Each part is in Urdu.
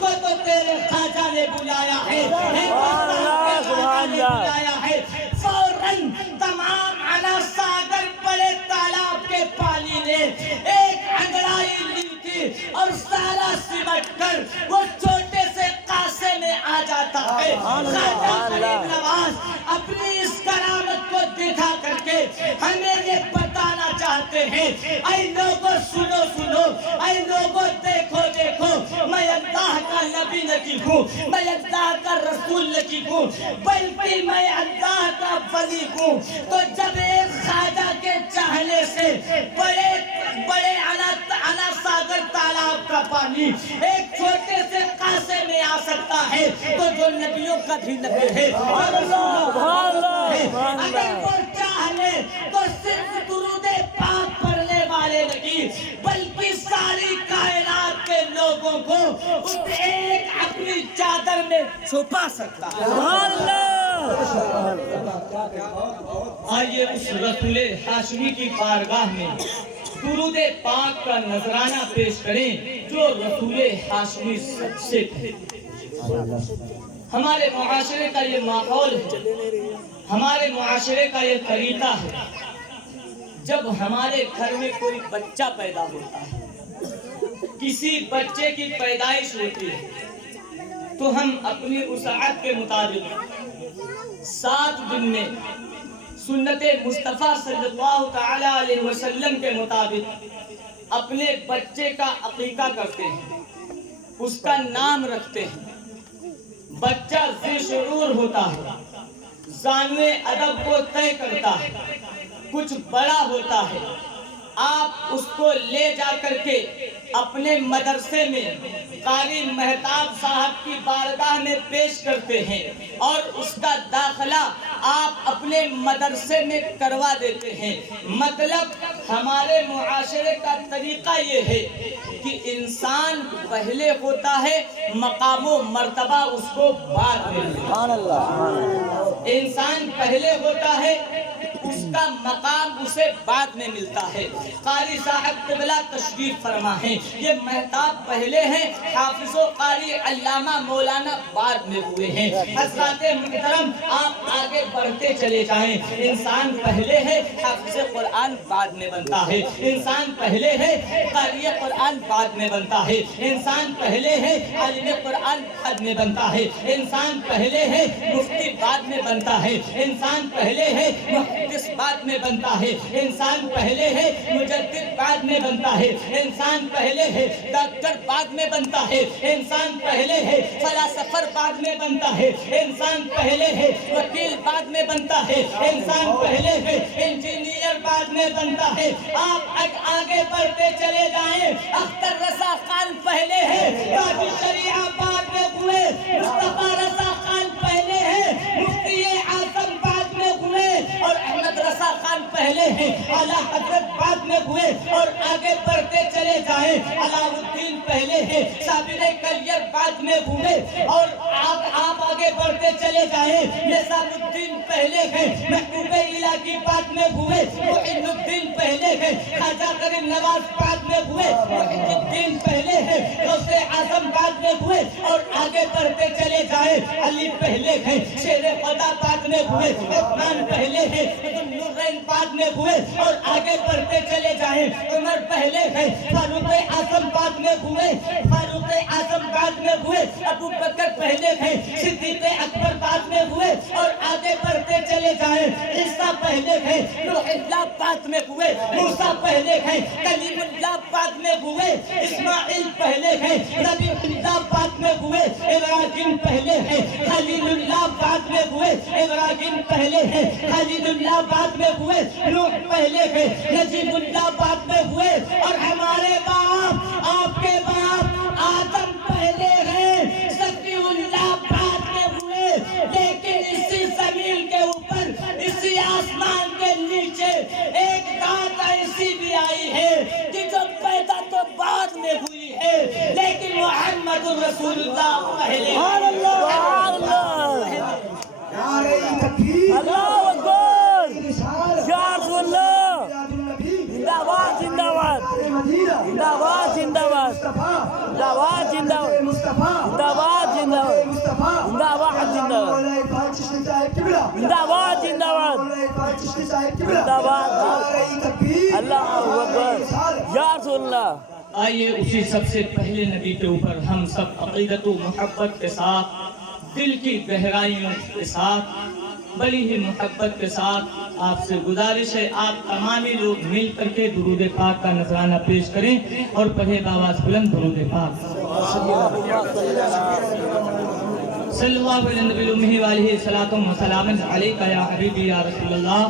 کو تو تیرے خواجہ نے بلایا ہے، بلایا ہے۔ فوراً تمام اعلیٰ ساگر بڑے تالاب کے پانی نے ایک انگڑائی لی تھی اور سارا سمٹ کر وہ چھوٹے سے کاسے میں آ جاتا ہے۔ خواجہ غریب نواز اپنی اس کرامت کو دکھا کر کے ہمیں یہ بتانا چاہتے ہیں، اے لوگوں سنو سنو، اے لوگوں دیکھو دیکھو، میں اللہ کا نبی نہیں ہوں، میں اللہ کا رسول نہیں ہوں، بلکہ میں اللہ کا ولی ہوں۔ تو جب ایک خواجہ کے چاہنے سے بڑے بڑے اعلیٰ ساگر تالاب کا پانی ایک چھوٹے سے کاسے میں آ سکتا ہے تو جو نبیوں کا بھی نبی ہے اگر وہ چاہنے تو صرف درود پاک پڑھنے والے نہیں بلکہ ساری کائنات کے لوگوں کو اس ایک اپنی چادر میں چھپا سکتا ہے۔ آئیے اس رسول ہاشمی کی بارگاہ میں درود پاک کا نذرانہ پیش کریں جو رسول ہاشمی سے ہے۔ ہمارے معاشرے کا یہ ماحول ہے، ہمارے معاشرے کا یہ طریقہ ہے، جب ہمارے گھر میں کوئی بچہ پیدا ہوتا ہے، کسی بچے کی پیدائش ہوتی ہے تو ہم اپنی وسعت کے مطابق 7 دن میں سنت مصطفیٰ صلی اللہ تعالی علیہ وسلم کے مطابق اپنے بچے کا عقیقہ کرتے ہیں، اس کا نام رکھتے ہیں۔ بچہ ذی شعور ہوتا ہے، زانوے ادب کو طے کرتا ہے، کچھ بڑا ہوتا ہے، آپ اس کو لے جا کر کے اپنے مدرسے میں قاری مہتاب صاحب کی بارگاہ میں پیش کرتے ہیں اور اس کا داخلہ آپ اپنے مدرسے میں کروا دیتے ہیں۔ مطلب ہمارے معاشرے کا طریقہ یہ ہے کہ انسان پہلے ہوتا ہے، مقام و مرتبہ اس کو بعد میں ملتا ہے۔ انسان پہلے ہوتا ہے، اس کا مقام اسے بعد میں ملتا ہے۔ قاری صاحب قبلہ تشریف فرما ہے، یہ مہتاب پہلے ہیں، حافظ و قاری علامہ مولانا بعد میں ہوئے ہیں۔ حضرات محترم آپ آگے بڑھتے چلے جائیں، انسان پہلے ہے، حافظ قرآن بعد میں بنتا ہے، انسان پہلے ہے، قاری قرآن بعد میں بنتا ہے، انسان پہلے ہے، عالم قرآن بعد میں بنتا ہے، انسان پہلے ہے، مفتی بعد میں بنتا ہے، انسان پہلے ہے، محدث بعد میں بنتا ہے، انسان پہلے ہے، مجدد بعد میں بنتا ہے، انسان پہلے ہے، ڈاکٹر بعد میں بنتا ہے، انسان پہلے ہے، فلاسفر بعد میں بنتا ہے، انسان پہلے ہے، وکیل بعد میں بنتا ہے، انسان پہلے ہے، انجینئر بعد میں بنتا ہے۔ آپ آگے بڑھتے چلے جائیں، اختر رضا خان پہلے ہے، قاضی شریعہ بعد میں ہوئے، مصطفیٰ رضا خان پہلے ہے، مفتی اعظم بعد میں ہوئے اور احمد رضا خان پہلے ہیں، اعلیٰ حضرت بعد میں ہوئے اور آگے بڑھتے چلے جائیں، علاء الدین پہلے ہیں، صابر کلیر بعد میں ہوئے اور آپ آگے بڑھتے چلے جائیں، نظام الدین پہلے ہیں، محبوب الہی بعد میں ہوئے، معین الدین پہلے ہیں، خواجہ غریب نواز بعد میں ہوئے، محی الدین پہلے ہیں، غوث اعظم بعد میں ہوئے اور آگے بڑھتے چلے جائیں، علی پہلے ہیں، شیر خدا بعد میں ہوئے، عثمان پہلے ہیں، ذوالنورین بعد میں ہوئے اور آگے بڑھتے چلے جائیں، عمر پہلے ہیں، فاروق اعظم بعد میں ہوئے، فاروق اعظم بعد میں ہوئے، ابو بکر پہلے ہیں، صدیق اکبر بعد میں ہوئے اور آگے بڑھتے چلے جائیں، عیسیٰ پہلے ہیں، نوح اللہ بعد میں ہوئے، موسیٰ پہلے ہیں، کلیم اللہ بعد میں ہوئے، اسماعیل پہلے ہیں، نبی اللہ بعد میں ہوئے، ابراہیم پہلے ہیں، خلیل اللہ بعد میں ہوئے، ابراہیم پہلے ہیں، خلیل اللہ بعد میں ہوئے، نوح پہلے ہیں، نجیب اللہ بعد میں ہوئے اور ہمارے باپ آپ کے باپ آدم پہلے ہیں، صفی اللہ بعد میں ہوئے، لیکن اسی زمین کے اوپر اسی آسمان کے نیچے ایک ذات ایسی بھی آئی ہے کہ جو پیدا تو بعد میں ہوئی ہے لیکن محمد رسول اللہ پہلے زندہ باد زندہ باد زندہ باد زندہ باد زندہ باد زندہ باد زندہ باد زندہ باد زندہ باد اللہ اکبر یا رسول اللہ. آئیے اسی سب سے پہلے نبی کے اوپر ہم سب عقیدت و محبت کے ساتھ، دل کی گہرائیوں کے ساتھ، بڑی ہی محبت کے ساتھ آپ سے گزارش ہے آپ تمامی لوگ مل کر کے درود پاک کا نذرانہ پیش کریں اور پڑھے بآواز بلند درود پاک. صلی اللہ علیہ نبی علیہ الصلوۃ والسلام علیک یا حبیبی یا رسول اللہ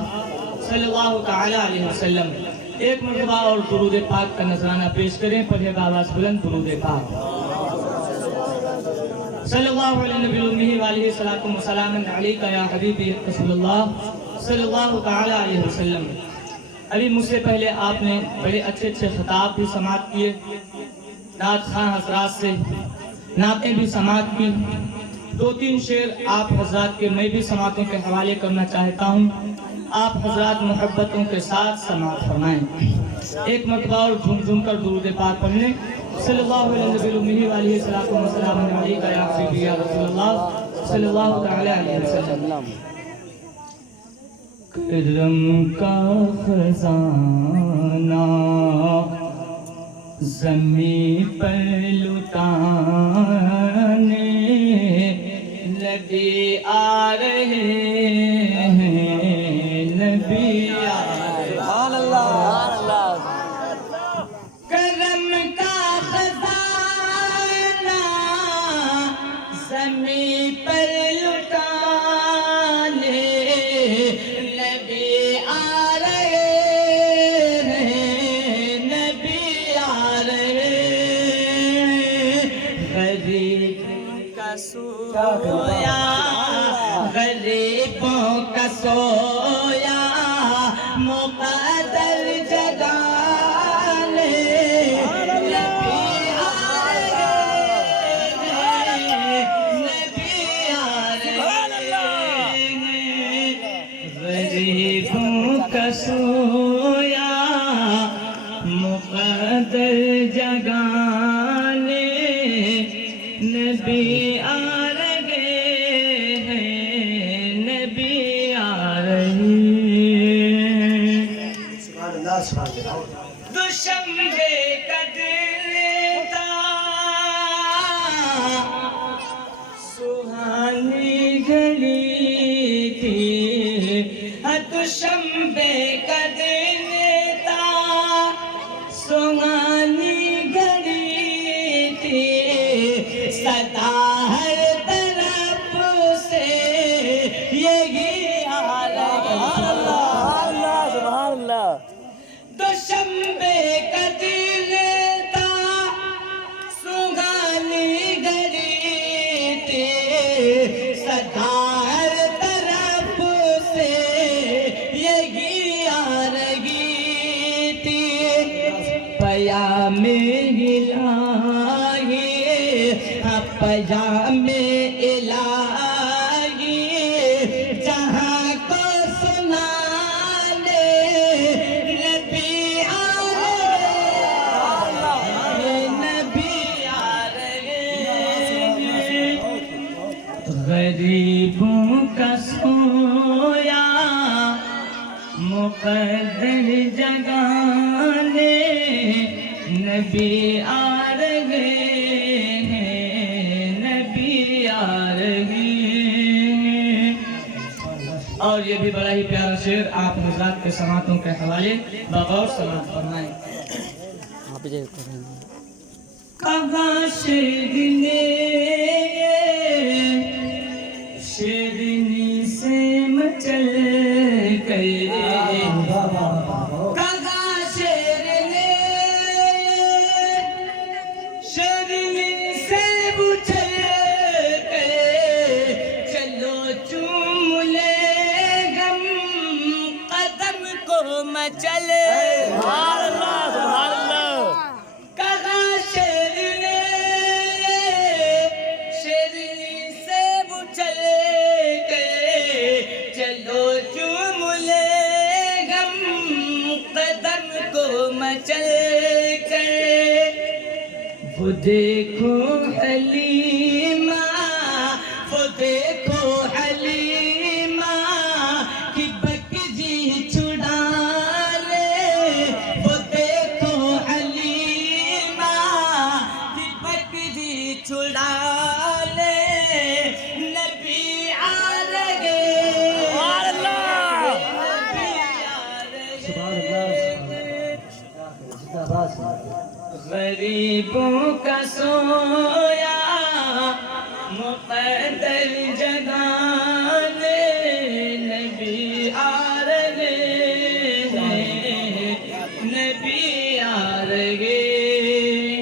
صلی اللہ تعالی علیہ وسلم. ایک مرتبہ اور درود پاک کا نذرانہ پیش کریں، پڑھے بآواز بلند درود پاک. صلی اللہ علیہ نبی علیہ الصلوۃ والسلام علیک یا حبیبی رسول اللہ صلی اللہ تعالی علیہ وسلم. ابھی مجھ سے پہلے آپ نے بڑے اچھے اچھے خطاب بھی سماعت کیے، نعت خواں حضرات سے نعتیں بھی سماعت کی. دو تین شعر آپ حضرات کے میں بھی سماعتوں کے حوالے کرنا چاہتا ہوں، آپ حضرات محبتوں کے ساتھ سماعت فرمائیں. ایک مرتبہ اور جھوم جھوم کر درود پاک پڑھ لیں. صلی اللہ علیہ نبی علیہ الصلوۃ والسلام علیک یا حبیبی یا رسول اللہ صلی اللہ تعالی علیہ وسلم. کرم کا خزانہ زمین پر لٹانے نبی آ رہے ہیں، نبی آ رہے ہیں. سبحان اللہ سبحان اللہ. کرم کا خزانہ زمین پر لٹانے نبی آ رہے ہیں، نبی آ رہے ہیں. غریبوں کا سویا غریبوں کا سویا مقدر جگانے نبی آ رہے ہیں، نبی آ رہے ہیں. غریبوں کا سویا مقدر جگانے نبی آ رہے ہیں، نبی آ رہے ہیں. دوشنبے کا دن تھا سہانی گھڑی تھی، دوشنبے کا دن تھا سہانی گھڑی تھی. صدا ہر طرف سے یہی آ رہی سبحان اللہ سبحان اللہ. دوشنبے کا دن تھا سہانی گھڑی تھی. صدا ہر طرف سے یہی آ رہی تھی. پیام الہی پیام الہی جہاں کو سنانے نبی آ رہے ہیں، نبی آ رہے ہیں. غریبوں کا سویا مقدر جگانے نبی آ رہے ہیں، نبی آ رہے ہیں. اور یہ بھی بڑا ہی پیارا شعر آپ حضرات کے سماعتوں کے حوالے بغور سماعت فرمائیں. آپ جائے کریں. کہاں شیرنی شیرنی سے مچل گئے، کہاں شیرنی شیرنی سے بچل گئے. چلو چوم لے غم قدم کو مچل. سبحان اللہ سبحان اللہ. کہاں شیرنی شیرنی سے بچل گئے. چلو چوم لے غم قدم کو مچل گئے. وہ دیکھو حلیمہ دیکھو حلیمہ کی بکری چھڑا لے، وہ دیکھو حلیمہ کی بکری چھڑا لے، نبی آ رہے، غریبوں کا سویا مقدر جگانے، نبی آ رہے ہیں، نبی آ رہے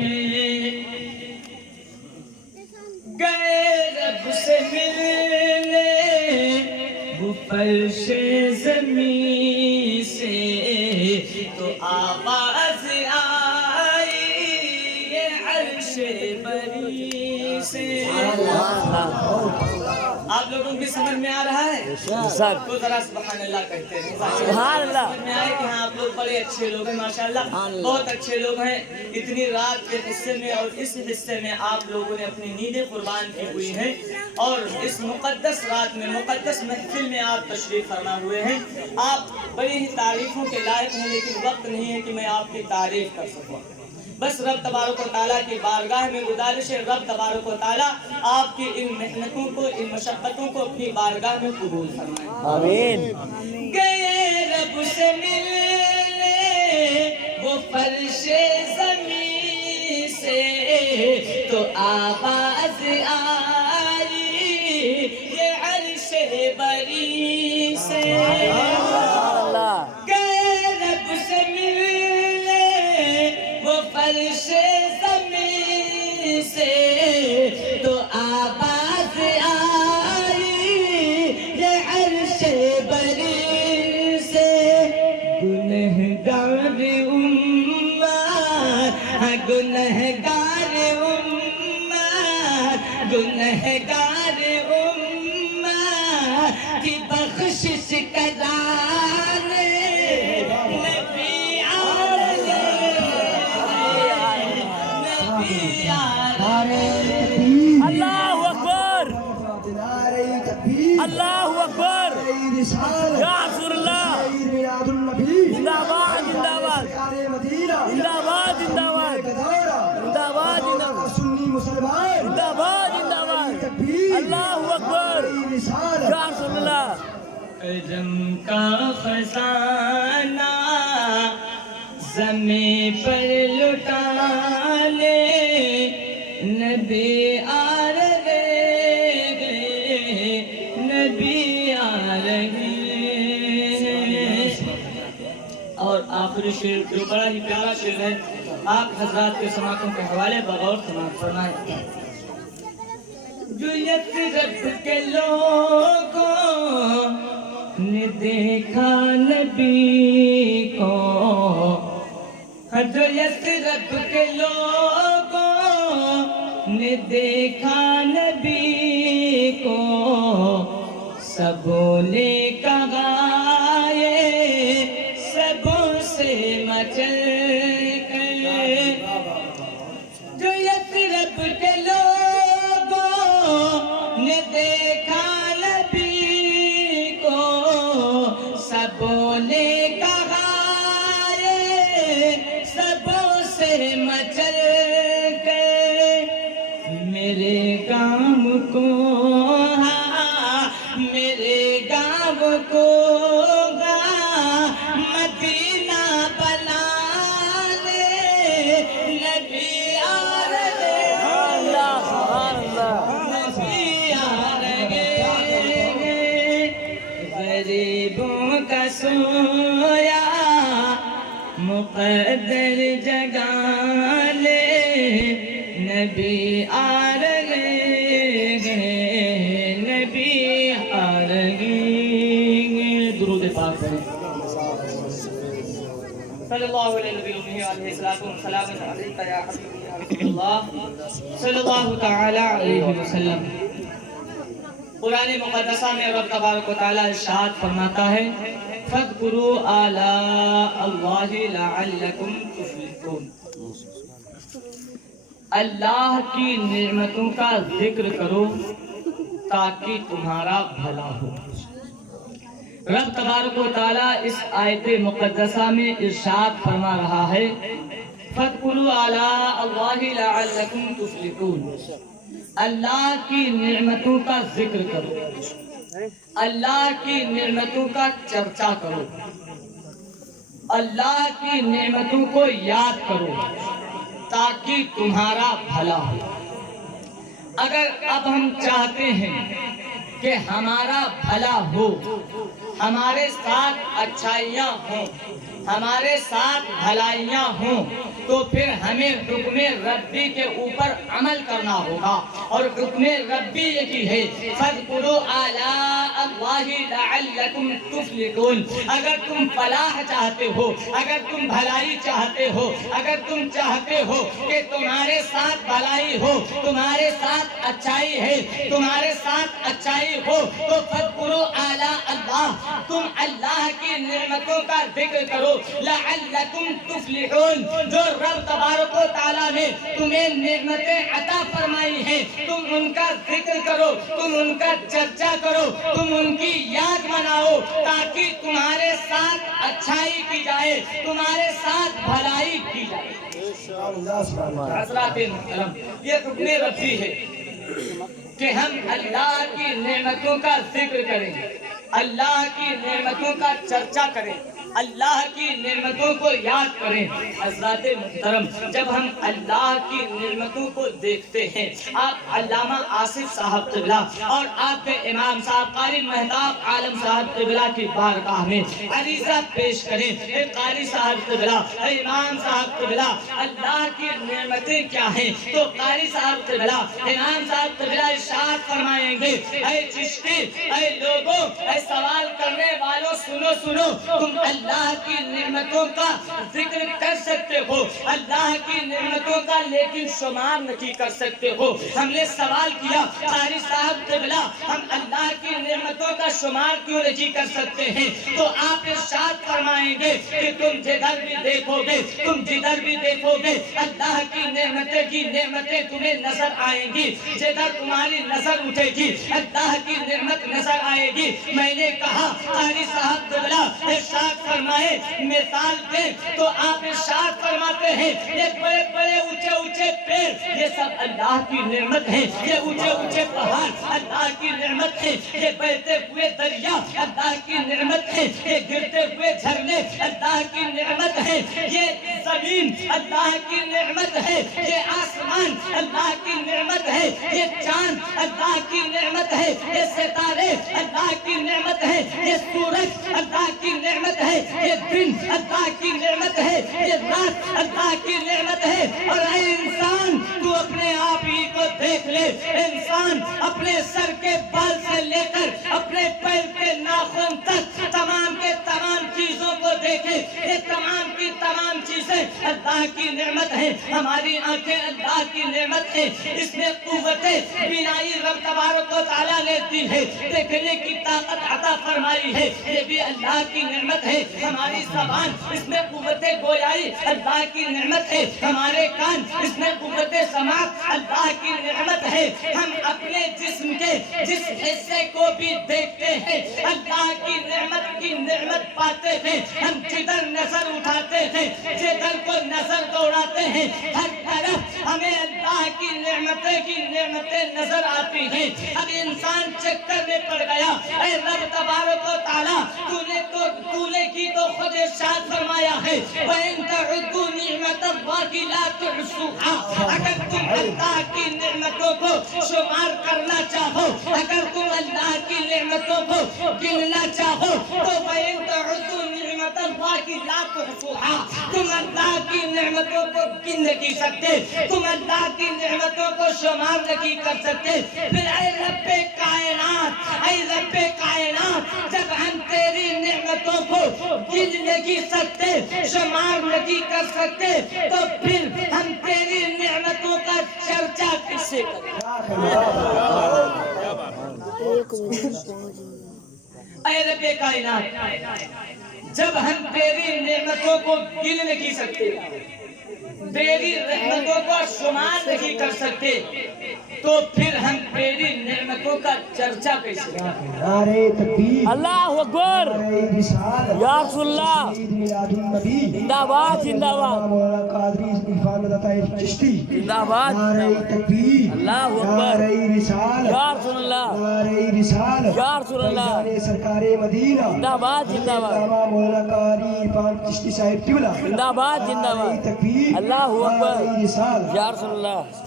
ہیں۔ گئے رب سے ملنے وہ فرش زمین سے، تو آواز آئی یہ عرش بری سے۔ آپ لوگوں کی سمجھ میں آ رہا ہے؟ تو ذرا سبحان اللہ کہتے ہیں۔ سبحان اللہ۔ سمجھ میں آئے کہ ہاں آپ لوگ بڑے اچھے لوگ ہیں، ماشاءاللہ بہت اچھے لوگ ہیں۔ اتنی رات کے حصے میں اور اس حصے میں آپ لوگوں نے اپنی نیندیں قربان کی ہوئی ہیں، اور اس مقدس رات میں، مقدس محفل میں آپ تشریف فرما ہوئے ہیں۔ آپ بڑی ہی تعریفوں کے لائق ہیں، لیکن وقت نہیں ہے کہ میں آپ کی تعریف کر سکوں۔ بس رب تبارک و تعالیٰ کی بارگاہ میں گزارش ہے، رب تبارک و تعالیٰ آپ کی ان محنتوں کو، ان مشقتوں کو اپنی بارگاہ میں قبول فرمائے۔ آمین۔ گئے رب سے ملنے وہ فرش زمین سے، تو آواز آئی یہ عرش بری سے۔ گئے رب سے ملنے وہ فرش زمین سے، تو آواز آئی یہ عرش بری سے۔ گنہگار امت، گنہگار امت، گنہگار امت کی بخشش کرانے، نبی آ رہے، نبی آ رہے۔ اللہ اکبر، اللہ اکبر، یا رسول اللہ، زندہ باد، زندہ باد، زندہ باد، زندہ باد، زندہ باد، زندہ باد، زندہ باد، زندہ باد، اللہ اکبر، یا رسول اللہ۔ کرم کا خزانہ زمین پر لٹا لے، نبی آ رہے ہیں، نبی آ رہے ہیں۔ اور آخری شعر جو بڑا ہی پیارا شعر ہے، آپ حضرات کے سماعتوں کے حوالے بغور سماعت فرمائیں۔ جو یثرب کے لوگوں نے دیکھا نبی کو، جو یثرب کے لوگوں نے دیکھا نبی کو، سبوں نے کہا یہ سبوں سے مچل کر، جو یثرب کے لوگوں نے دیکھا نبی کو، سبوں نے کہا یہ سبوں سے مچل کے، میرے گام کو، ہاں میرے گام کو مدینہ بنا لے، نبی آ رہے، نبی آ رہے ہیں۔ غریبوں کا سویا مقدر جگانے، نبی آ رہے ہیں، نبی آ رہے ہیں۔ درود پاک پڑھیں۔ صلی اللہ علیہ نبی علیہ السلام علیکہ یا حبیبی یا رسول اللہ صلی اللہ تعالی علیہ وسلم۔ قرآن مقدسہ میں رب تبارک و تعالی ارشاد فرماتا ہے، فاذکروا آلاء اللہ لعلکم تفلحون۔ اللہ کی نعمتوں کا ذکر کرو تاکہ تمہارا بھلا ہو۔ رب تبارک و تعالیٰ اس آیت مقدسہ میں ارشاد فرما رہا ہے فَاذْكُرُوا آلَاءَ اللَّهِ لَعَلَّكُمْ تُفْلِحُونَ، اللہ کی نعمتوں کا ذکر کرو، اللہ کی نعمتوں کا چرچا کرو، اللہ کی نعمتوں کو یاد کرو تاکہ تمہارا بھلا ہو۔ اگر اب ہم چاہتے ہیں کہ ہمارا بھلا ہو، ہمارے ساتھ اچھائیاں ہوں، ہمارے ساتھ بھلائیاں ہوں، تو پھر ہمیں حکم ربی کے اوپر عمل کرنا ہوگا، اور حکم ربی یہی ہے فَاذْكُرُوا آلَاءَ اللَّهِ لَعَلَّكُمْ تُفْلِحُونَ۔ اگر تم فلاح چاہتے ہو، اگر تم بھلائی چاہتے ہو، اگر تم چاہتے ہو کہ تمہارے ساتھ بھلائی ہو، تمہارے ساتھ اچھائی ہے، تمہارے ساتھ اچھائی ہو، تو فَاذْكُرُوا آلَاءَ اللَّهِ، تم اللہ کی نعمتوں کا ذکر کرو، لَعَلَّكُمْ تُفْلِحُونَ، جو رب تبارک و تعالیٰ نے تمہیں نعمتیں عطا فرمائی ہیں، تم ان کا ذکر کرو، تم ان کا چرچا کرو، تم ان کی یاد مناؤ تاکہ تمہارے ساتھ اچھائی کی جائے، تمہارے ساتھ بھلائی کی جائے۔ حضرات محترم، یہ حکم ربی ہے کہ ہم اللہ کی نعمتوں کا ذکر کریں، اللہ کی نعمتوں کا چرچا کریں، اللہ کی نعمتوں کو یاد کریں۔ حضرات محترم، جب ہم اللہ کی نعمتوں کو دیکھتے ہیں، آپ علامہ آصف صاحب قبلہ اور آپ کے امام صاحب قاری مہتاب عالم صاحب قبلہ کی بارگاہ میں عریضہ پیش کریں، اے قاری صاحب قبلہ، اے امام صاحب قبلہ، اللہ کی نعمتیں کیا ہیں؟ تو قاری صاحب قبلہ، امام صاحب قبلہ ارشاد فرمائیں گے اے چشتی، اے لوگوں، اے سوال کرنے والوں، سنو سنو، تم اللہ کی نعمتوں کا ذکر کر سکتے ہو، اللہ کی نعمتوں کا لیکن شمار نہیں کر سکتے ہو۔ ہم نے سوال کیا قاری صاحب قبلہ، ہم اللہ کی نعمتوں کا شمار کیوں نہیں کر سکتے ہیں؟ تو آپ ارشاد فرمائیں گے کہ تم جدھر بھی دیکھو گے، تم جدھر بھی دیکھو گے اللہ کی نعمتیں تمہیں نظر آئیں گی، جدھر تمہاری نظر اٹھے گی اللہ کی نعمت نظر آئے گی۔ میں نے کہا قاری صاحب قبلہ ارشاد فرمائے مثال دیں، تو آپ ارشاد فرماتے ہیں یہ بڑے بڑے اونچے اونچے پیڑ یہ سب اللہ کی نعمت ہے، یہ اونچے اونچے پہاڑ اللہ کی نعمت ہے، یہ بہتے ہوئے دریا اللہ کی نعمت ہے، یہ گرتے ہوئے جھرنے اللہ کی نعمت ہے، یہ زمین اللہ کی نعمت ہے، یہ آسمان اللہ کی نعمت ہے، یہ چاند اللہ کی نعمت ہے، یہ ستارے اللہ کی نعمت ہے، یہ سورج اللہ کی نعمت ہے، یہ دن اللہ کی نعمت ہے، یہ رات اللہ کی نعمت ہے۔ اور اے انسان، تو اپنے آپ ہی کو دیکھ لے، انسان اپنے سر کے بال سے لے کر اپنے پیر کے ناخن تک تمام کے تمام چیزوں کو دیکھے، یہ تمام کی تمام چیزیں اللہ کی نعمت ہے۔ ہماری آنکھیں اللہ کی نعمت ہے، اس میں قوت بینائی رب تبارک و تعالیٰ نے دی ہے، دیکھنے کی طاقت عطا فرمائی ہے، یہ بھی اللہ کی نعمت ہے۔ ہماری زبان، اس میں قوت گویائی اللہ کی نعمت ہے، ہمارے کان، اس میں قوت سماعت اللہ کی نعمت ہے۔ ہم اپنے جسم کے جس حصے کو بھی دیکھتے ہیں اللہ کی نعمت پاتے ہیں، ہم جدھر نظر اٹھاتے ہیں، جدھر کو نظر دوڑاتے ہیں، ہر طرف ہمیں اللہ کی نعمتیں نظر آتی ہیں۔ اب انسان چکر میں پڑ گیا، اے رب تبارک و تعالیٰ، تو نے کی تو خود ارشاد فرمایا ہے وَإِن تَعُدُّوا نِعْمَتَ اللَّهِ لَا تُحْصُوهَا، اگر تم اللہ کی نعمتوں کو شمار کرنا چاہو، اگر تم اللہ کی نعمتوں کو گننا چاہو، تو وَإِن تَعُدُّوا نِعْمَتَ اللَّهِ لَا تُحْصُوهَا، تم اللہ کی نعمتوں کو گن نہیں سکتے، تم اللہ کی نعمتوں کو شمار نہیں کر سکتے۔ پھر اے رب کائنات، جب ہم تیری نعمتوں کو گن نہیں سکتے، شمار نہیں کر سکتے، تو پھر ہم تیری نعمتوں کا چرچا کس سے کریں؟ اے رب کائنات، جب ہم تیری نعمتوں کو گن نہیں سکتے، تیری رحمتوں کو شمار نہیں کر سکتے، تو پھر ہم تیری نعمتوں کا چرچا کیسے کریں؟ نعرہ تکبیر، اللہ اکبر، نعرہ رسالت، یا رسول اللہ، عید میلاد النبی، زندہ باد زندہ باد، مولانا قادری عرفان لطائف چشتی، زندہ باد، نعرہ تکبیر، اللہ اکبر، نعرہ رسالت، یا رسول اللہ، نعرہ رسالت، یا رسول اللہ، فیضان سرکار مدینہ، زندہ باد زندہ باد، علامہ مولانا قادری عرفان چشتی صاحب قبلہ، زندہ باد زندہ نعرہ باد، تکبیر، اللہ اکبر، نعرہ رسالت، یا رسول اللہ۔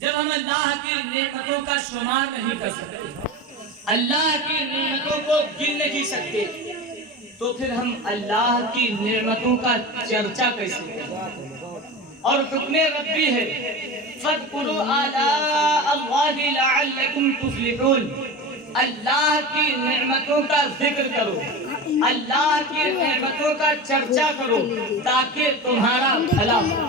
جب ہم اللہ کی نعمتوں کا شمار نہیں کر سکتے، اللہ کی نعمتوں کو گن نہیں سکتے، تو پھر ہم اللہ کی نعمتوں کا چرچا کیسے کریں؟ اور حکم ربی ہے فَاذْكُرُوا آلَاءَ اللَّهِ لَعَلَّكُمْ تُفْلِحُونَ، اللہ کی نعمتوں کا ذکر کرو، اللہ کی نعمتوں کا چرچا کرو تاکہ تمہارا بھلا ہو۔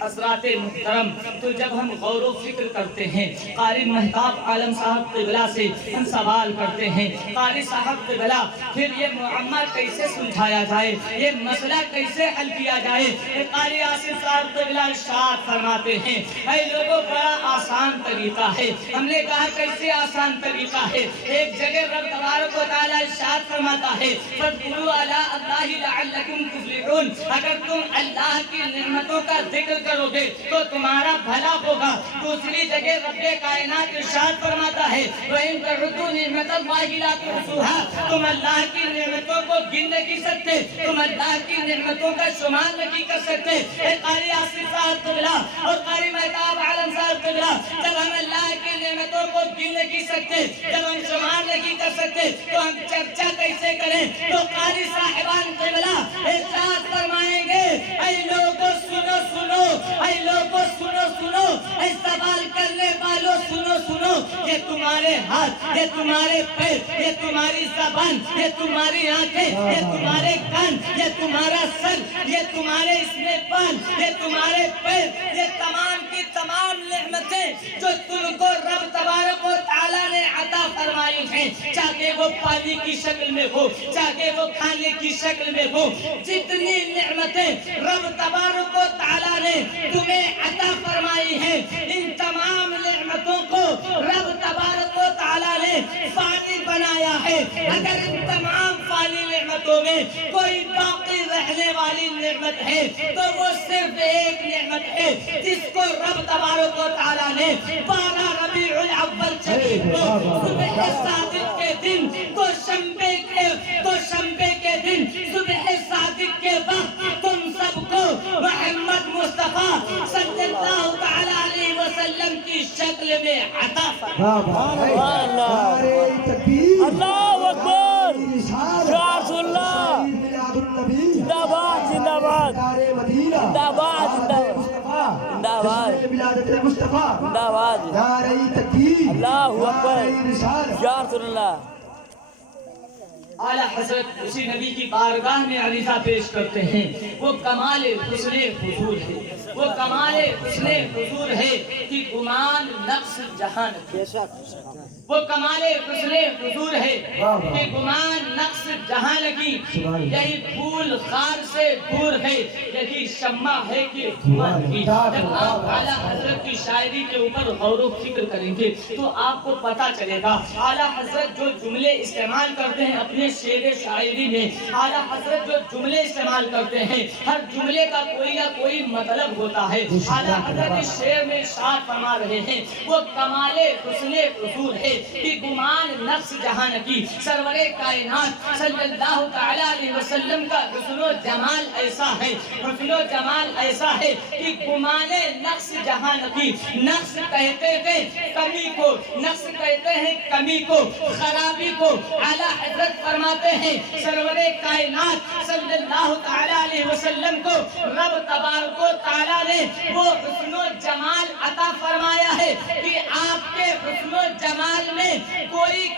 حضرات محترم، تو جب ہم غور و فکر کرتے ہیں، قاری مہتاب عالم صاحب قبلہ سے ہم سوال کرتے ہیں، قاری صاحب قبلہ پھر یہ معمہ کیسے سلجھایا جائے، یہ مسئلہ کیسے حل کیا جائے؟ قاری آصف صاحب قبلہ ارشاد فرماتے ہیں، اے لوگوں بڑا آسان طریقہ ہے۔ ہم نے کہا کیسے آسان طریقہ ہے؟ ایک جگہ رب تبارک و تعالیٰ ارشاد فرماتا ہے فَاذْكُرُوا آلَاءَ اللَّهِ لَعَلَّكُمْ تُفْلِحُونَ، اگر تم اللہ کی نعمتوں کا ذکر کرو گے تو تمہارا بھلا ہوگا۔ دوسری جگہ رب کائنات ارشاد فرماتا ہے وَإِن تَعُدُّوا نِعْمَتَ اللَّهِ لَا تُحْصُوهَا، تم اللہ کی نعمتوں کو گن نہیں سکتے، تم اللہ کی نعمتوں کا شمار نہیں کر سکتے۔ اے قاری آصف صاحب قبلہ اور قاری مہتاب عالم صاحب قبلہ، جب ہم اللہ کی نعمتوں کو گن نہیں سکتے، جب ہم شمار نہیں کر سکتے تو ہم چرچا کیسے کریں؟ تو قاری صاحبان قبلہ ارشاد فرمائیں گے اے لوگوں سنو سنو، اے لوگوں سنو سنو، اے سوال کرنے والوں سنو سنو، یہ تمہارے ہاتھ، یہ تمہارے پیر، یہ تمہاری زبان، یہ تمہاری آنکھیں، یہ تمہارے کان، یہ تمہارا سر، یہ تمہارے اسم پان، یہ تمہارے پیر، یہ تمام کی تمام نعمتیں جو تم کو رب تبارک و تعالیٰ نے عطا فرمائی ہیں، چاہے وہ پانی کی شکل میں ہو، چاہے وہ کھانے کی شکل میں ہو، جتنی نعمتیں رب تبارک و تعالیٰ نے تمہیں عطا فرمائی ہیں، ان تمام نعمتوں کو رب تبارک و تعالیٰ نے فانی بنایا ہے۔ اگر ان تمام فانی نعمتوں میں کوئی باقی رہنے والی نعمت ہے تو وہ صرف ایک نعمت ہے جس کو رب تبارک و تعالیٰ نے 12 ربیع الاول شریف کو صبح صادق کے دن دوشنبے کے دن صبح صادق کے وقت تم سب کو محمد مصطفیٰ صلی اللہ تعالیٰ علیہ وسلم کی شکل میں عطا فرمایا۔ نعرہ تکبیر، اللہ اکبر، رسالت، یا رسول اللہ، عید میلاد النبی، زندہ باد زندہ باد، سرکار مدینہ، زندہ باد زندہ باد، مصطفیٰ، زندہ باد، جشن ولادت مصطفیٰ، زندہ باد، نعرہ تکبیر، اللہ اکبر، نعرہ رسالت، یا رسول اللہ۔ اعلیٰ حضرت اسی نبی کی بارگاہ میں عریضہ پیش کرتے ہیں، وہ کمال حسن حضور ہے، وہ کمال حسن حضور ہے کہ گمان نقص جہان کی، وہ کمال حسن حضور ہے کہ گمان نقص جہان کی، یہی پھول خار سے دور ہے، یہی شمع ہے کہ دھواں کی۔ جب آپ اعلیٰ حضرت کی شاعری کے اوپر غور و فکر کریں گے تو آپ کو پتا چلے گا اعلیٰ حضرت جو جملے استعمال کرتے ہیں اپنے شعر شاعری میں، اعلیٰ حضرت جو جملے استعمال کرتے ہیں ہر جملے کا کوئی نہ کوئی مطلب ہوتا ہے۔ اعلیٰ حضرت اس شعر میں ارشاد فرما رہے ہیں وہ کمال حسن حضور ہے کہ گمان نفس جہان کی، سرور کائنات صلی اللہ تعالیٰ علیہ وسلم کا حسن و جمال ایسا ہے، حسن و جمال ایسا ہے کہ گمان نفس جہان کی، نفس کہتے ہیں کمی کو، نفس کہتے ہیں کمی کو، خرابی کو، اعلیٰ حضرت فرماتے ہیں سرور کائنات صلی اللہ تعالیٰ علیہ وسلم کو رب تبارک و تعالیٰ نے وہ حسن و جمال عطا فرمایا ہے کہ آپ کے حسن و جمال میں کوئی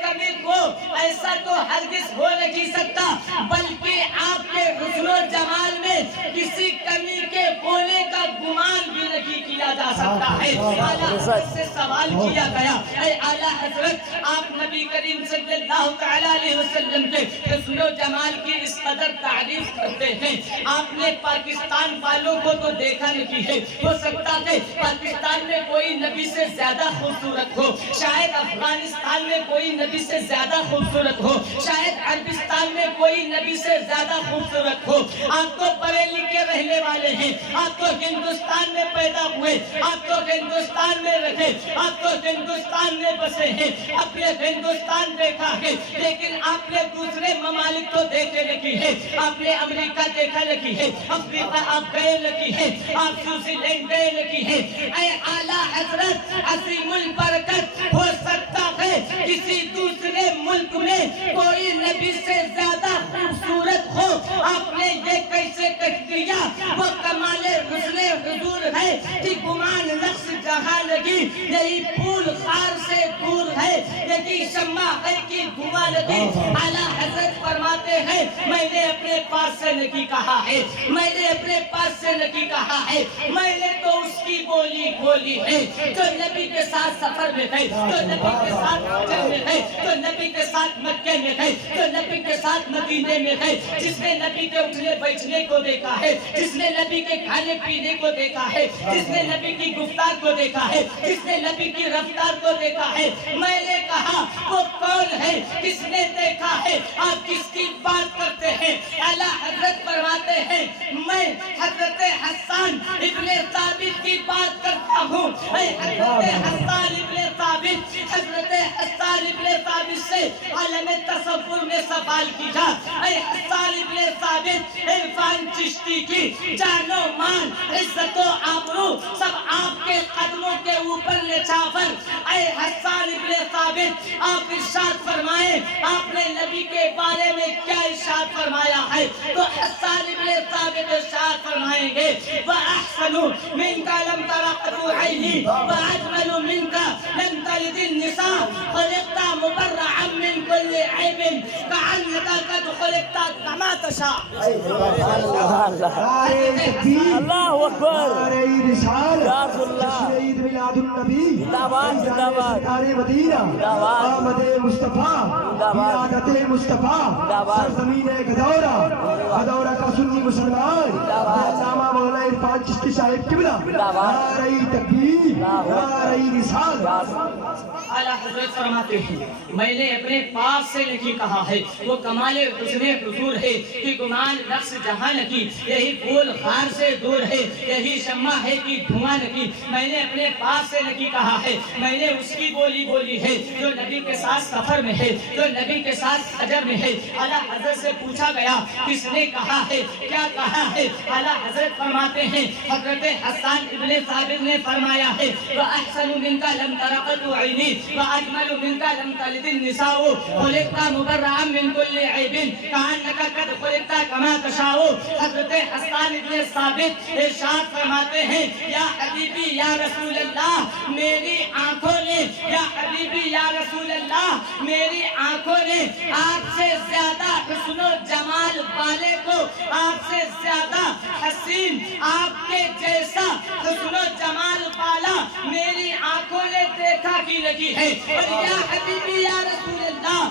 کمی کو ایسا تو ہرگز ہو نہیں سکتا، بلکہ آپ کے حسن و جمال میں کسی کمی کے ہونے کا گمان بھی نہیں کیا جا سکتا ہے۔ اعلیٰ حضرت سے سوال کیا گیا، اے اعلیٰ حضرت آپ نبی کریم صلی اللہ تعالیٰ علیہ وسلم کے حسن و جمال کی اس قدر تعریف کرتے ہیں، آپ نے پاکستان والوں کو تو دیکھا نہیں ہے، ہو سکتا ہے پاکستان میں کوئی نبی سے زیادہ خوبصورت ہو، شاید افغانستان میں کوئی نبی سے زیادہ خوبصورت ہو، شاید عربستان میں کوئی نبی سے زیادہ خوبصورت ہو۔ آپ تو پڑھے لکھے رہنے والے ہیں، آپ تو ہندوستان میں پیدا ہوئے، آپ تو ہندوستان میں رہے، آپ تو ہندوستان میں بسے ہیں، آپ نے ہندوستان دیکھا ہے، لیکن آپ نے دوسرے ممالک تو دیکھے نہیں ہے، آپ نے امریکہ دیکھا نہیں ہے، افریقہ آپ گئے نہیں ہے، آپ نیوزی لینڈ گئے نہیں ہے۔ اے اعلیٰ حضرت عظیم البرکت، ہو سکتا ہے کسی دوسرے ملک میں کوئی نبی سے زیادہ خوبصورت ہو، آپ نے یہ کیسے کہہ دیا؟ وہ کمال حسن حضور ہے کہ گمان نقص جہاں لگی، یہی پھول خار سے دور ہے، یہی شمع ہے کہ دھواں لگی۔ اعلیٰ حضرت فرماتے ہیں میں نے اپنے پاس سے نہیں کہا ہے، میں نے اپنے پاس سے نہیں کہا ہے، میں نے تو اس کی بولی بولی ہے جو نبی کے ساتھ سفر میں گئے، جو نبی کے ساتھ حجر میں گئے، جو نبی کے ساتھ مکے میں گئے، جو نبی کے ساتھ مدینے میں گئے، جس نے نبی کے اٹھنے بیٹھنے کو دیکھا ہے، جس نے نبی کے کھانے پینے کو دیکھا ہے، جس نے نبی کی گفتار کو دیکھا ہے، جس نے نبی کی رفتار کو دیکھا ہے، میں نے کہا وہ کون ہے، کس نے دیکھا ہے، آپ کس کی بات کرتے ہیں؟ اعلیٰ حضرت فرماتے ہیں میں حضرت حسان ابن ثابت کی بات کرتا ہوں۔ اے حضرت حسان ابن ثابت، حضرت حسان ابن ثابت سے عالم تصور میں سوال کیا، اے حسان ابن ثابت، عرفان چشتی کی جان و مان، عزت و آبرو سب آپ کے قدموں کے اوپر نچھاور۔ اے حسان ابن ثابت، آپ ارشاد فرمائیں آپ نے نبی کے بارے میں کیا ارشاد فرمایا ہے؟ تو حسان ابن ثابت ارشاد فرمائیں گے وَأَحْسَنُ مِنْكَ لَمْ تَرَ قَطُّ عَيْنِي وَأَجْمَلُ مِنْكَ لَمْ تَلِدِ النِّسَاءُ خُلِقْتَ مُبَرَّأً مِنْ كُلِّ عَيْبٍ كَأَنَّكَ قَدْ خُلِقْتَ كَمَا تَشَاءُ۔ نعرہ تکبیر، اللہ اکبر، نعرہ رسالت، یا رسول اللہ، جشن عید میلاد النبی، زندہ باد، زندہ باد، سرکار مدینہ، زندہ باد، آمد مصطفیٰ، زندہ باد، ولادت مصطفیٰ، زندہ باد، سرزمین گدورہ، گدورہ کا سنی مسلمان، زندہ باد، علامہ مولانا عرفان چشتی صاحب قبلہ، زندہ باد، نعرہ تکبیر، نعرہ رسالت۔ اعلیٰ حضرت فرماتے ہیں میں نے اپنے پاس سے نہیں کہا ہے، وہ کمال حسن حضور ہے کہ گمان نقص جہاں لگی، یہی پھول خار سے دور ہے، یہی شمع ہے کہ دھواں لگی۔ میں نے اپنے پاس سے نہیں کہا ہے، میں نے اس کی بولی بولی ہے جو نبی کے ساتھ سفر میں ہے، جو نبی کے ساتھ حجر میں ہے۔ اعلیٰ حضرت سے پوچھا گیا کس نے کہا ہے، کیا کہا ہے؟ اعلیٰ حضرت فرماتے ہیں حضرت حسان ابن ثابت نے فرمایا ہے وَأَحْسَنُ مِنْكَ لَمْ تَرَ قَطُّ عَيْنِي وَأَجْمَلُ مِنْكَ لَمْ تَلِدِ النِّسَاءُ خُلِقْتَ مُبَرَّأً مِنْ كُلِّ عَيْبٍ كَأَنَّكَ قَدْ خُلِقْتَ كَمَا تَشَاءُ۔ حضرت حسان ابن ثابت ارشاد فرماتے ہیں یا حبیبی یا رسول اللہ، میری آنکھوں نے، یا حبیبی یا رسول اللہ، میری آنکھوں نے آپ سے زیادہ حسن و جمال والے کو، آپ سے زیادہ حسین، آپ کے جیسا حسن و جمال والا میری آنکھوں نے دیکھا کی لگی ہے۔ اور یا حبیبی یا رسول اللہ،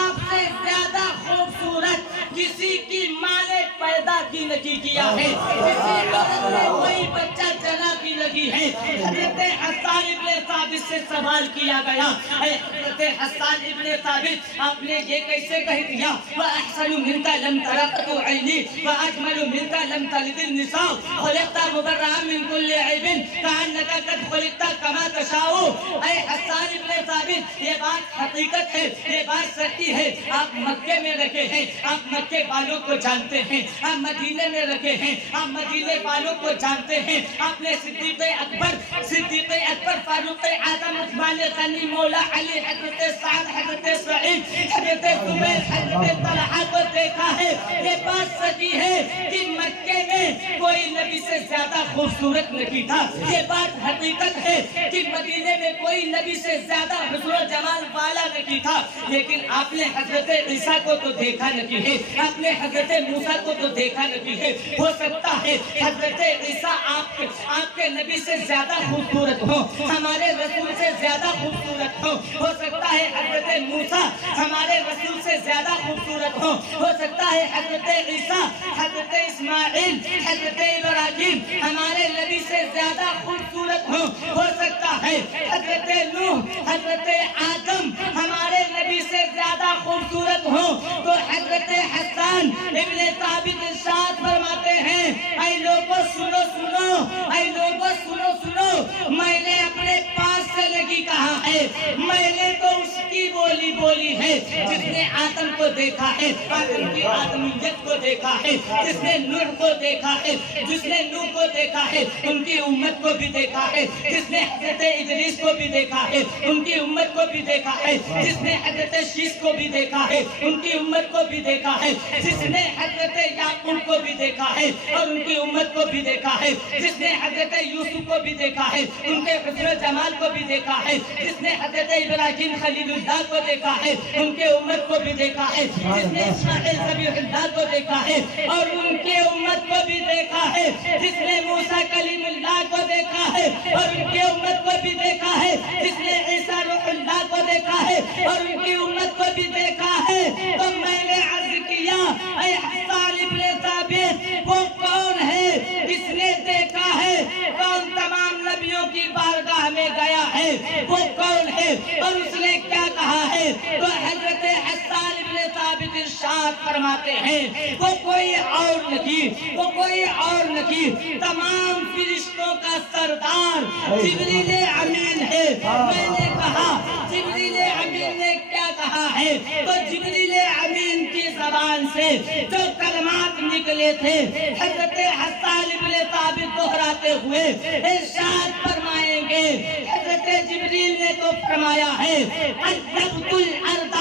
آپ سے زیادہ خوبصورت کسی کی ماں نے پیدا کی نہیں کیا ہے، کسی عورت نے کوئی بچہ جنا کی لگی ہے۔ حضرت حسان ابن ثابت سے سوال کیا گیا، اے حضرت حسان ابن ثابت، آپ نے یہ کیسے کہہ دیا وَأَحْسَنُ مِنْكَ لَمْ تَرَ قَطُّ عَيْنِي وَأَجْمَلُ مِنْكَ لَمْ تَلِدِ النِّسَاءُ خُلِقْتَ مُبَرَّأً مِنْ كُلِّ عَيْبٍ كَأَنَّكَ قَدْ خُلِقْتَ كَمَا تَشَاءُ۔ اے حسان ابن ثابت، یہ بات حقیقت ہے، یہ بات سچی ہے۔ آپ مکے میں رکھے ہیں، آپ مکے والوں کو جانتے ہیں، آپ مدینے میں رکھے ہیں، آپ مدینے والوں کو جانتے ہیں۔ آپ نے صدیق اکبر، فاروق اعظم، عثمان غنی، مولا علی، حضرت سعد، حضرت سعید، حضرت زبیر، حضرت طلحہ کو دیکھا ہے۔ یہ بات سچی ہے کہ مکے میں کوئی نبی سے زیادہ خوبصورت نہیں تھا، یہ بات حقیقت ہے کہ مدینے میں کوئی نبی سے زیادہ حسن و جمال والا نہیں تھا، لیکن آپ نے حضرت عیسیٰ کو تو دیکھا نہیں ہے، آپ نے حضرت موسیٰ کو تو دیکھا نہیں ہے۔ ہو سکتا ہے حضرت عیسیٰ آپ کے نبی سے زیادہ خوبصورت ہو، ہمارے رسول سے زیادہ خوبصورت ہو سکتا ہے حضرت موسیٰ ہمارے رسول سے زیادہ خوبصورت ہو سکتا ہے حضرت عیسیٰ، حضرت اسماعیل، حضرت ابراہیم ہمارے نبی سے زیادہ خوبصورت ہو سکتا ہے حضرت نوح، حضرت آدم ہمارے نبی سے زیادہ خوبصورت ہو۔ تو حضرت حسان ابن ثابت ارشاد فرماتے ہیں، اے لوگوں سنو سنو، اے لوگوں سنو سنو، میں نے اپنے پاس سے لگی کہا ہے، میں نے تو اس کی بولی ہے جس نے آدم کو دیکھا ہے، آدم کی آدمیت کو دیکھا ہے، جس نے نوح کو دیکھا ہے، جس نے نوح کو دیکھا ہے ان کی امت کو بھی دیکھا ہے، جس نے حضرت ادریس کو بھی دیکھا ہے ان کی امت کو بھی دیکھا ہے، جس نے حضرت شیش کو بھی دیکھا ہے ان کی امت کو بھی دیکھا ہے، جس نے حضرت یعقوب کو بھی دیکھا ہے اور ان کی امت کو بھی دیکھا ہے، جس نے حضرت یوسف کو بھی دیکھا ہے ان کے حسن و جمال کو بھی دیکھا ہے، جس نے حضرت ابراہیم خلیل اللہ کو دیکھا ہے ان کے امت کو بھی دیکھا ہے، جس نے اسماعیل ذبیح اللہ کو دیکھا ہے اور ان کے امت کو بھی دیکھا ہے، جس نے موسیٰ کلیم اللہ کو دیکھا ہے اور ان کی امت کو بھی دیکھا ہے، جس نے عیسیٰ روح اللہ کو دیکھا ہے اور ان کی امت کو بھی دیکھا ہے، تو میں نے عرض کیا اے حسان ابن ثابت وہ کون ہے جس نے دیکھا ہے؟ کون تمام نبیوں کی بارگاہ میں گیا ہے؟ وہ کون ہے اور اس نے کیا کہا ہے؟ تو حضرت حسان ابن ثابت ارشاد فرماتے ہیں، وہ کوئی اور نہیں، وہ کوئی اور نہیں، تمام فرشتوں کا سردار جبریل امین ہے۔ میں نے کہا جبریل امین نے کیا کہا ہے؟ تو جبریل امین کی زبان سے جو کلمات نکلے تھے حضرت حسان ابن ثابت دہراتے ہوئے ارشاد فرمائیں گے، حضرت جبریل نے تو فرمایا ہے اَجَّبْتُ الْأَرْضَ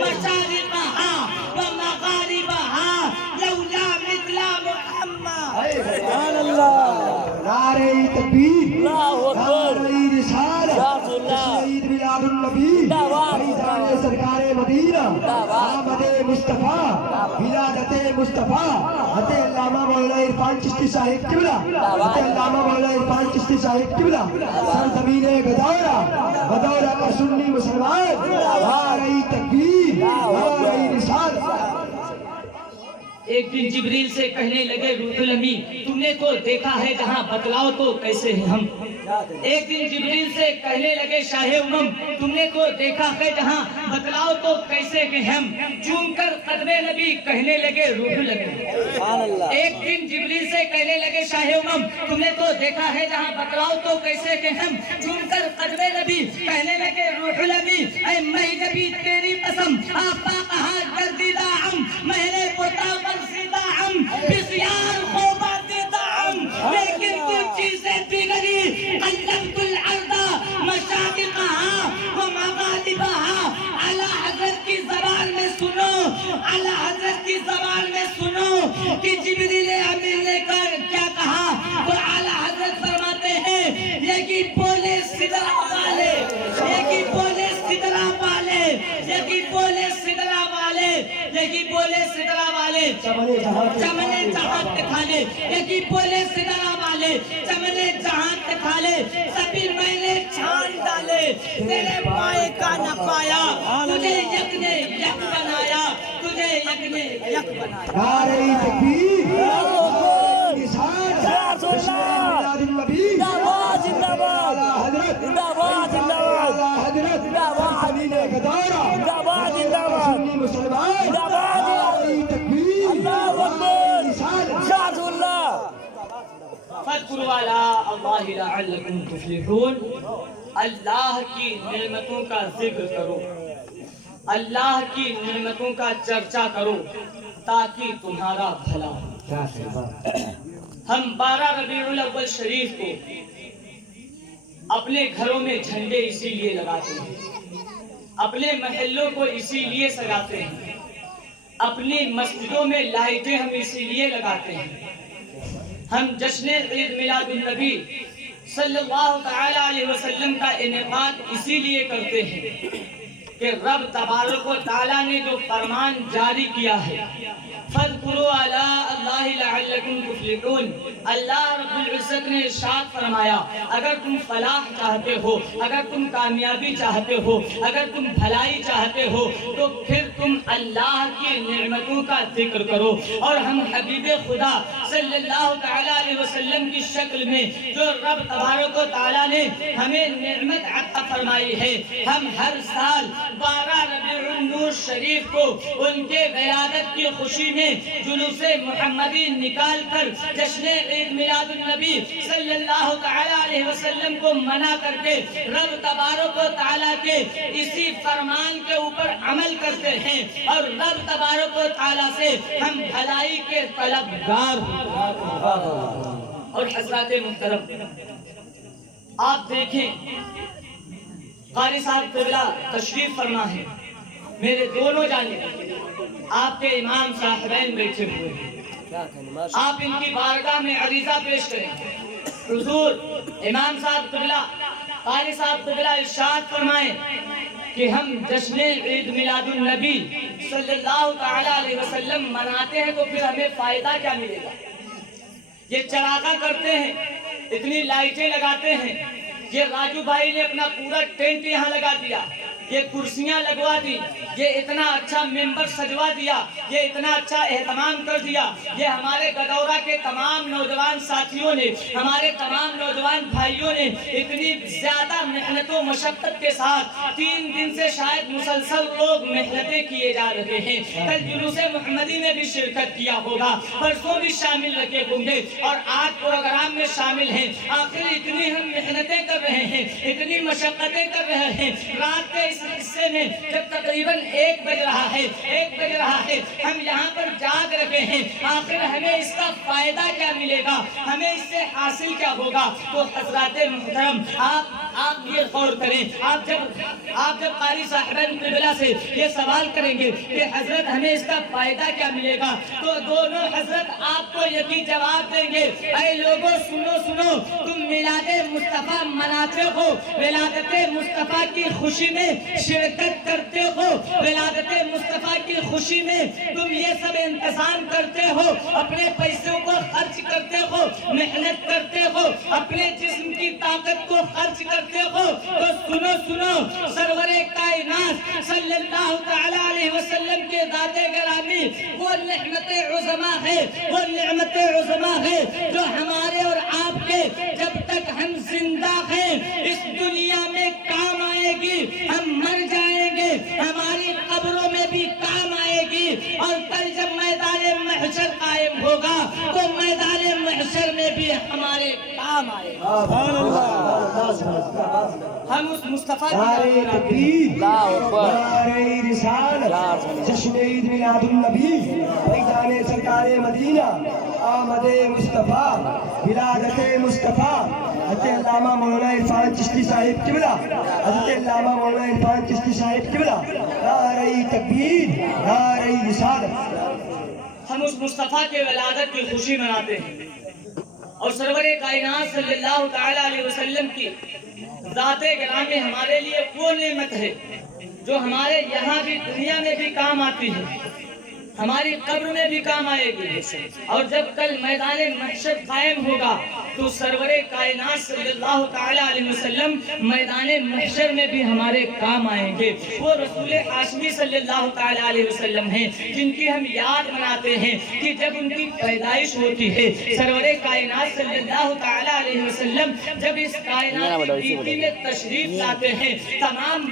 مَشَارِقَهَا وَمَغَارِبَهَا لَوْلَا مِثْلَ مُحَمَّدٍ۔ سبحان اللہ، نعرہ تکبیر، اللہ اکبر، نعرہ رسالت، یا رسول اللہ، عید میلاد النبی، فیضان سرکار مدینہ، آمد مصطفیٰ، ولادت مصطفیٰ، حضرت علامہ مولانا عرفان چشتی صاحب قبلہ، حضرت علامہ مولانا عرفان چشتی صاحب قبلہ، سرزمین بدورہ کا سنی مسلمان، نعرہ تکبیر، نعرہ رسالت۔ ایک دن جبریل سے کہنے لگے روح الامین تم نے تو دیکھا ہے جہاں، بتلاؤ تو کیسے ہیں ہم؟ ایک دن جبریل سے کہنے لگے شاہ امم تم نے تو دیکھا ہے جہاں، بتلاؤ تو کیسے ہیں ہم؟ چوم کر قدم نبی کہنے لگے روح الامین۔ سبحان اللہ، ایک دن جبریل سے کہنے لگے شاہ امم تم نے تو دیکھا ہے جہاں، بتلاؤ تو کیسے کہ ہم؟ چوم کر قدم نبی کہنے لگے روح الامین اے میں نبی تیری قسم آپا کہا گردیدہ ہم، مہرے پتا برسیدہ ہم، بسیار خوبہ دیدہ ہم، لیکن تو چیزیں بگڑی، قلبت الارض مشاققہا ومغاربہا۔ اعلیٰ حضرت کی زبان میں سنو، اعلیٰ حضرت کی زبان میں سنو کہ جبریل امین نے کیا کہا؟ تو اعلیٰ حضرت فرماتے ہیں یکی بولے سدرہ والے، یکی بولے سدرہ والے، یکی بولے سدرہ والے، یکی بولے سدرہ والے چمنے جہاں دکھالے، یکی بولے سدرہ والے چمنے جہاں دکھالے، سبھی میں نے چھان ڈالے، تیرے پائے کا نہ پایا، تجھے یک نے یک بنایا، تجھے یک نے یک بنایا۔ نعرہ تکبیر، اللہ اکبر، رسالت، یا رسول اللہ، میلاد النبی، زندہ باد، زندہ باد، اعلیٰ حضرت، زندہ باد، زندہ باد، اعلیٰ حضرت، زندہ باد، زمین گدورہ، زندہ باد، زندہ باد، سنی مسلمان، زندہ باد، نعرہ تکبیر، اللہ اکبر، رسالت۔ یا رسول اللہ۔ فاذکروا آلاء اللہ لعلکم تفلحون، اللہ کی نعمتوں کا ذکر کرو، اللہ کی نعمتوں کا چرچا کرو تاکہ تمہارا بھلا ہو۔ ہم 12 ربیع الاول شریف کو اپنے گھروں میں جھنڈے اسی لیے لگاتے ہیں، اپنے محلوں کو اسی لیے سجاتے ہیں، اپنی مسجدوں میں لائٹیں ہم اسی لیے لگاتے ہیں۔ ہم جشن عید میلاد النبی صلی اللہ تعالی علیہ وسلم کا انعقاد اسی لیے کرتے ہیں کہ رب تبارک و تعالیٰ نے جو فرمان جاری کیا ہے فَاذْكُرُوا آلَاءَ اللَّهِ لَعَلَّكُمْ تُفْلِحُونَ، اللہ رب العزت نے ارشاد فرمایا اگر تم فلاح چاہتے ہو، اگر تم کامیابی چاہتے ہو، اگر تم بھلائی چاہتے ہو تو پھر تم اللہ کی نعمتوں کا ذکر کرو۔ اور ہم حبیب خدا صلی اللہ تعالیٰ علیہ وسلم کی شکل میں جو رب تبارک و تعالیٰ نے ہمیں نعمت عطا فرمائی ہے، ہم ہر سال 12 ربیع النور شریف کو ان کے ولادت کی خوشی میں جلوس محمدی نکال کر جشن عید میلاد النبی صلی اللہ تعالیٰ علیہ وسلم کو منا کر کے رب تبارک و تعالیٰ کے اسی فرمان کے اوپر عمل کرتے ہیں، اور رب تبارک و تعالیٰ سے ہم بھلائی کے طلبگار ہیں۔ اور حضرات محترم، آپ دیکھیں قاری صاحب قبلہ تشریف فرما ہے، میرے دونوں جانب آپ کے امام صاحبین بیٹھے ہوئے ہیں، آپ ان کی بارگاہ میں عریضہ پیش کریں۔ حضور امام صاحب قبلہ قاری صاحب قبلہ ارشاد فرمائیں کہ ہم جشن عید میلاد النبی صلی اللہ تعالیٰ علیہ وسلم مناتے ہیں تو پھر ہمیں فائدہ کیا ملے گا؟ یہ چراغاں کرتے ہیں، اتنی لائٹیں لگاتے ہیں، یہ راجو بھائی نے اپنا پورا ٹینٹ یہاں لگا دیا، یہ کرسیاں لگوا دی، یہ اتنا اچھا ممبر سجوا دیا، یہ اتنا اچھا اہتمام کر دیا، یہ ہمارے گدورہ کے تمام نوجوان ساتھیوں نے، ہمارے تمام نوجوان بھائیوں نے اتنی زیادہ محنت و مشقت کے ساتھ 3 دن سے شاید مسلسل لوگ محنتیں کیے جا رہے ہیں۔ کل جلوس محمدی میں بھی شرکت کیا ہوگا، پرسوں بھی شامل رکھے ہوں گے، اور آج پروگرام میں شامل ہیں۔ آخر اتنی ہم محنتیں کر رہے ہیں، اتنی مشقتیں کر رہے ہیں، رات کے اس حصے میں جب تقریباً 1 بج رہا ہے ہم یہاں پر جاگ رہے ہیں، آخر ہمیں اس کا فائدہ کیا ملے گا، ہمیں اس سے حاصل کیا ہوگا؟ تو حضرات محترم، آپ یہ غور کریں، آپ جب قاری صاحبان قبلہ سے یہ سوال کریں گے کہ حضرت ہمیں اس کا فائدہ کیا ملے گا، تو دونوں حضرت آپ کو یقین جواب دیں گے، اے لوگوں سنو، تم میلاد مصطفیٰ مناتے ہو، ولادت مصطفیٰ کی خوشی میں شرکت کرتے ہو، ولادت مصطفیٰ کی خوشی میں تم یہ سب انتظام کرتے ہو، اپنے پیسوں کو خرچ کرتے ہو، محنت کرتے ہو، اپنے جسم کی طاقت کو خرچ کرتے ہو، تو سنو سرور کائنات صلی اللہ تعالی علیہ وسلم کے ذات گرامی وہ نعمت عظما ہے جو ہمارے اور آپ کے جب تک ہم زندہ ہیں اس دنیا میں کام آئے گی، ہم مر جائیں گے ہماری قبروں میں بھی کام آئے گی، اور کل جب میدان محشر قائم ہوگا تو میدان محشر میں بھی ہمارے کام آئے گا۔ ہم اس مصطفیٰ کی تکبیر، نعرہ رسالت، جشن عید میلاد النبی، فیضان سرکار مدینہ، آمد مصطفیٰ، ولادت مصطفیٰ، حضرت علامہ مولانا عرفان چشتی صاحب قبلہ، حضرت علامہ مولانا عرفان چشتی صاحب قبلہ، نعرہ تکبیر، نعرہ رسالت۔ ہم اس مصطفیٰ کے ولادت کی خوشی مناتے ہیں، اور سرور کائنات صلی اللہ تعالی علیہ وسلم کی ذات گرامی ہمارے لیے وہ نعمت ہے جو ہمارے یہاں بھی دنیا میں بھی کام آتی ہے، ہماری قبر میں بھی کام آئے گی، اور جب کل میدان محشر قائم ہوگا تو سرور کائنات صلی اللہ تعالی علیہ وسلم میدان محشر میں بھی ہمارے کام آئیں گے۔ وہ رسول ہاشمی صلی اللہ تعالی علیہ وسلم ہیں جن کی ہم یاد مناتے ہیں کہ جب ان کی پیدائش ہوتی ہے، سرور کائنات صلی اللہ تعالی علیہ وسلم جب اس کائنات کی گیتی میں تشریف لاتے ہیں، تمام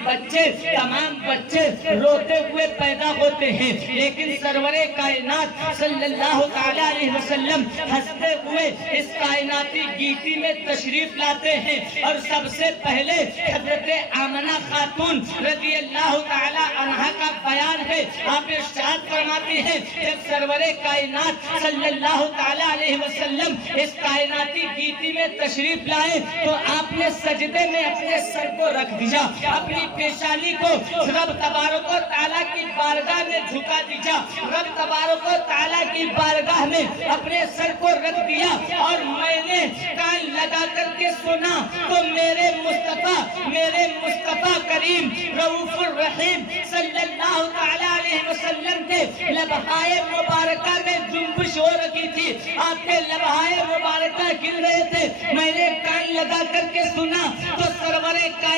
بچے روتے ہوئے پیدا ہوتے ہیں، لیکن سرور کائنات صلی اللہ تعالی علیہ وسلم ہنستے ہوئے اس کائناتی گیتی میں تشریف لاتے ہیں، اور سب سے پہلے حضرت آمنہ خاتون رضی اللہ تعالی عنہا کا بیان ہے، آپ ارشاد فرماتی ہیں جب سرور کائنات صلی اللہ تعالی علیہ وسلم اس کائناتی گیتی میں تشریف لائے تو آپ نے سجدے میں اپنے سر کو رکھ دیا، اپنی پیشانی کو رب تبارک و تعالی کی بارگاہ میں جھکا دیا، رب تبارک و تعالی کی بارگاہ بارگاہ میں اپنے سر کو رکھ دیا اور میں نے کان لگا کر کے سنا تو میرے مصطفیٰ کریم رؤوف الرحیم صلی اللہ تعالی علیہ وسلم کے لبہائے مبارکہ میں جنبش ہو رہی تھی. آپ کے لبہائے مبارکہ گر رہے تھے. میں نے کان لگا کر کے سنا تو سرور کائنات